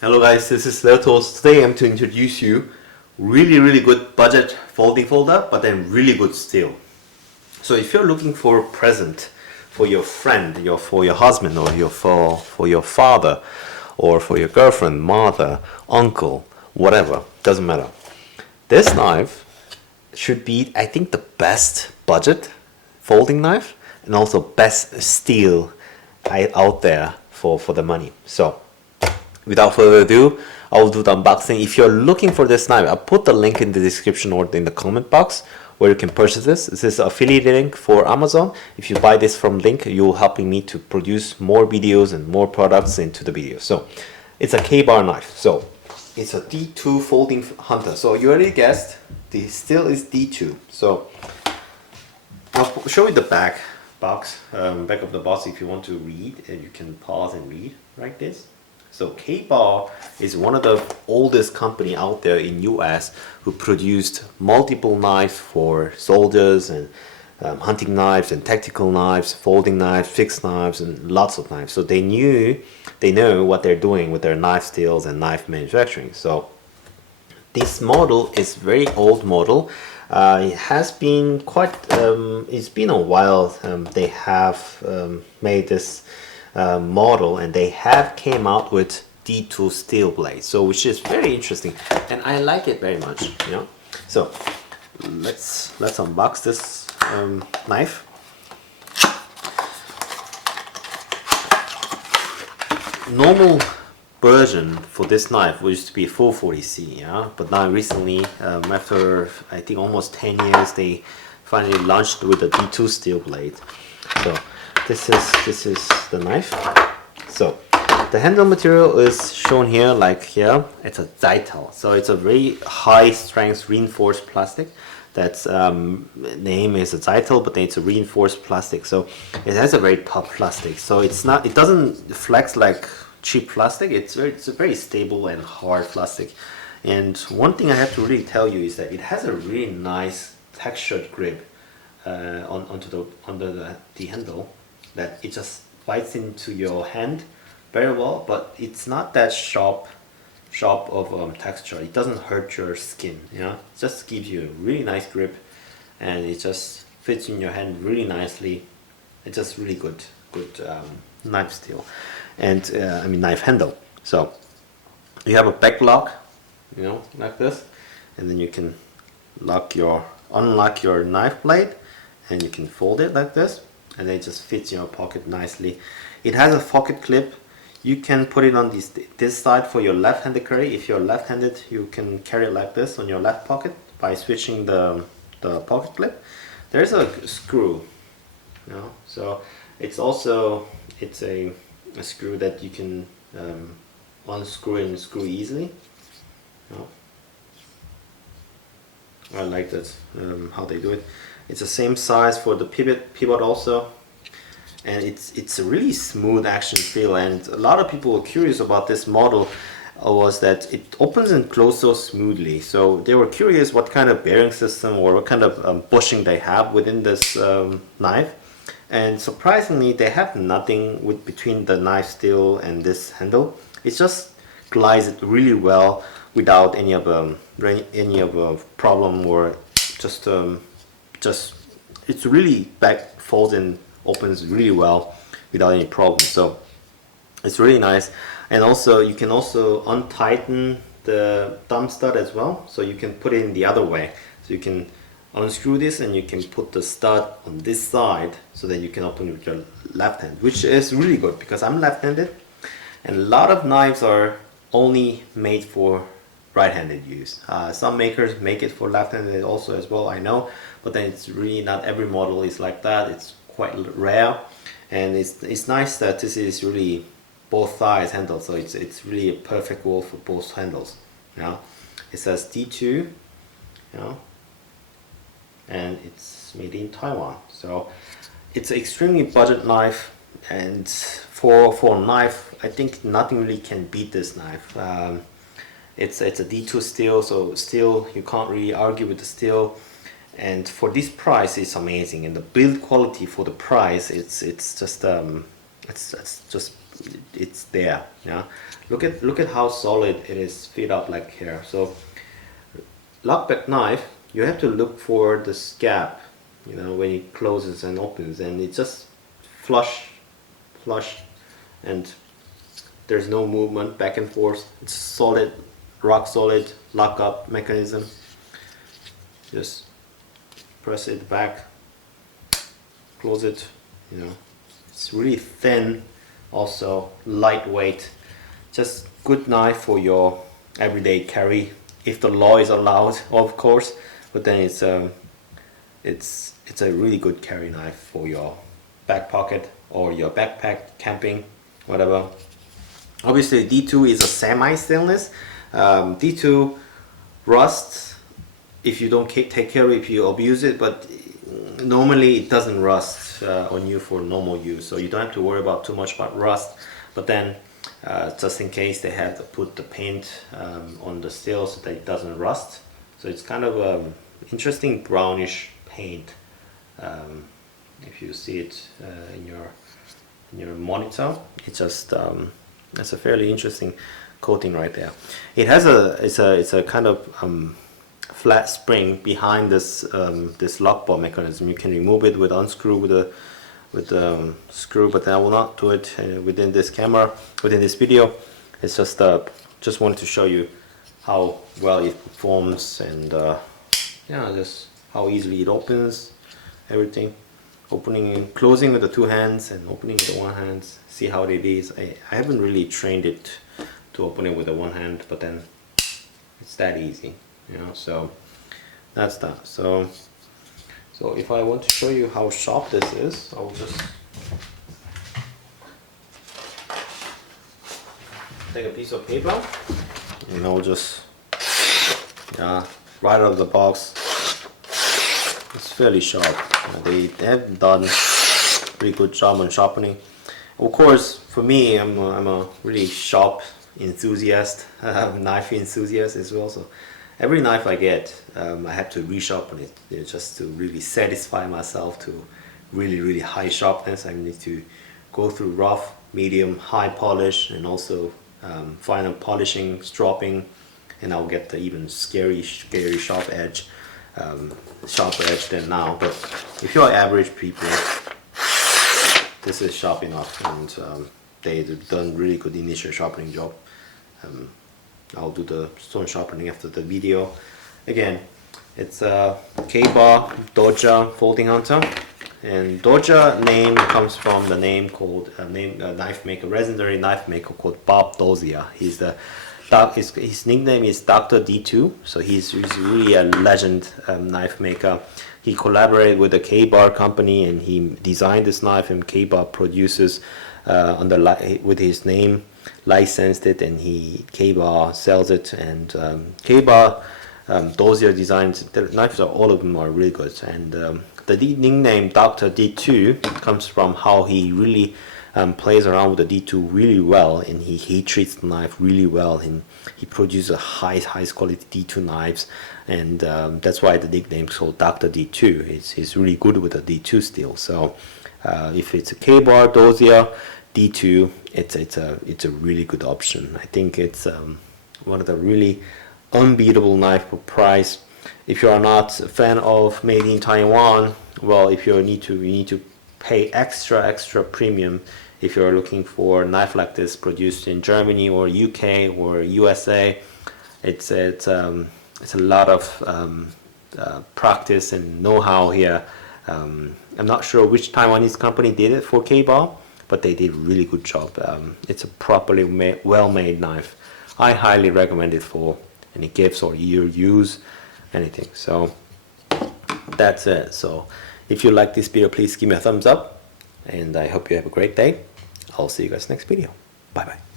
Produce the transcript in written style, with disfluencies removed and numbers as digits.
Hello guys, this is leathertoolz. Today I'm to introduce you really good budget folding folder, but then really good steel. So if you're looking for a present for your friend, for your husband, or for your father, or for your girlfriend, mother, uncle, whatever, doesn't matter. This knife should be, I think, the best budget folding knife and also best steel out there for the money. So without further ado, I'll do the unboxing. If you're looking for this knife, I'll put the link in the description or in the comment box where you can purchase this. This is an affiliate link for Amazon. If you buy this from link, you're helping me to produce more videos and more products into the video. So it's a K-bar knife. So it's a D2 folding hunter. So you already guessed, the steel is D2. So I'll show you the back of the box if you want to read, and you can pause and read like this. So K-bar is one of the oldest company out there in US who produced multiple knives for soldiers and hunting knives and tactical knives, folding knives, fixed knives, and lots of knives. So they know what they're doing with their knife steels and knife manufacturing. So this model is very old model. It has been quite, it's been a while they have made this model, and they have came out with D2 steel blade, so which is very interesting and I like it very much, you know. So let's unbox this knife. Normal version for this knife used to be 440C, yeah, but now recently after I think almost 10 years they finally launched with the D2 steel blade. So this is the knife. So the handle material is shown here, like here. It's a Untitled, so it's a very high strength reinforced plastic. That's name is Untitled, but then it's a reinforced plastic. So it has a very tough plastic. So it doesn't flex like cheap plastic. It's a very stable and hard plastic. And one thing I have to really tell you is that it has a really nice textured grip under the handle, that it just bites into your hand very well, but it's not that sharp of texture. It doesn't hurt your skin, you know. It just gives you a really nice grip, and it just fits in your hand really nicely. It's just really good knife steel, and I mean knife handle. So you have a back lock, you know, like this, and then you can unlock your knife blade, and you can fold it like this, and it just fits in your pocket nicely. It has a pocket clip. You can put it on this side for your left-handed carry. If you're left-handed, you can carry it like this on your left pocket by switching the pocket clip. There's a screw, you know, so it's a screw that you can unscrew and screw easily, you know. I like that how they do it. It's the same size for the pivot also, and it's a really smooth action feel. And a lot of people were curious about this model was that it opens and closes so smoothly. So they were curious what kind of bearing system or what kind of bushing they have within this knife. And surprisingly, they have nothing between the knife steel and this handle. It just glides it really well without any of a problem, or just it's really back folds and opens really well without any problem. So it's really nice. And also you can also untighten the thumb stud as well, so you can put it in the other way. So you can unscrew this and you can put the stud on this side, so that you can open it with your left hand, which is really good because I'm left-handed, and a lot of knives are only made for right-handed use. Some makers make it for left-handed also as well, I know, but then it's really not every model is like that. It's quite rare, and it's nice that this is really both sides handle, so it's really a perfect wall for both handles. You know, it says D2, you know, and it's made in Taiwan. So it's an extremely budget knife, and for a knife, I think nothing really can beat this knife. It's a D2 steel, so steel, you can't really argue with the steel. And for this price, it's amazing. And the build quality for the price, it's just it's there. Yeah, look at how solid it is fit up like here. So lockback knife, you have to look for the gap, you know, when it closes and opens, and it just flush, and there's no movement back and forth. It's solid, rock solid lock up mechanism. Just press it back, close it, you know. It's really thin, also lightweight, just good knife for your everyday carry, if the law is allowed, of course. But then it's a really good carry knife for your back pocket or your backpack, camping, whatever. Obviously D2 is a semi-stainless. D2 rusts if you don't take care of it, if you abuse it, but normally it doesn't rust on you for normal use, so you don't have to worry about too much about rust. But then just in case, they have to put the paint on the steel so that it doesn't rust. So it's kind of interesting brownish paint. If you see it in your monitor, it's just it's a fairly interesting coating right there. It has it's a kind of flat spring behind this this lock bar mechanism. You can remove it with unscrew with the screw, but I will not do it within this video. It's just wanted to show you how well it performs, and yeah, just how easily it opens, everything. Opening and closing with the two hands and opening with the one hand. See how it is. I haven't really trained it to open it with the one hand, but then it's that easy, you know. So that's that. So if I want to show you how sharp this is, I'll just take a piece of paper and I'll just right out of the box. It's fairly sharp. They have done a pretty good job on sharpening. Of course, for me, I'm a really sharp enthusiast, knife enthusiast as well. So every knife I get, I have to resharpen it, you know, just to really satisfy myself to really high sharpness. I need to go through rough, medium, high polish, and also final polishing, stropping, and I'll get the even scary sharp edge. Sharper edge than now, but if you're average people, this is sharp enough, and they've done really good initial sharpening job. I'll do the stone sharpening after the video. Again, it's a K-bar Dozier folding hunter, and Dozier name comes from the name called knife maker, legendary knife maker called Bob Dozier. He's the his nickname is Dr. D2, so he's really a legend knife maker. He collaborated with the K-bar company and he designed this knife, and K-bar produces with his name, licensed it, and K-bar sells it, and K-bar Dozier designs the knives. All of them are really good, and the nickname Dr. D2 comes from how he really plays around with the D2 really well, and he treats the knife really well, and he produces highest quality D2 knives, and that's why the nickname is called Dr. D2. He's really good with the D2 steel. So if it's a K-bar Dozier D2, it's a really good option. I think it's one of the really unbeatable knife for price. If you are not a fan of made in Taiwan, well, you need to pay extra premium if you're looking for a knife like this produced in Germany or UK or USA. It's a lot of practice and know-how here. I'm not sure which Taiwanese company did it for K-bar, but they did a really good job. It's a properly well-made knife. I highly recommend it for any gifts or year use, anything. So that's it. So if you like this video, please give me a thumbs up, and I hope you have a great day. I'll see you guys next video. Bye bye.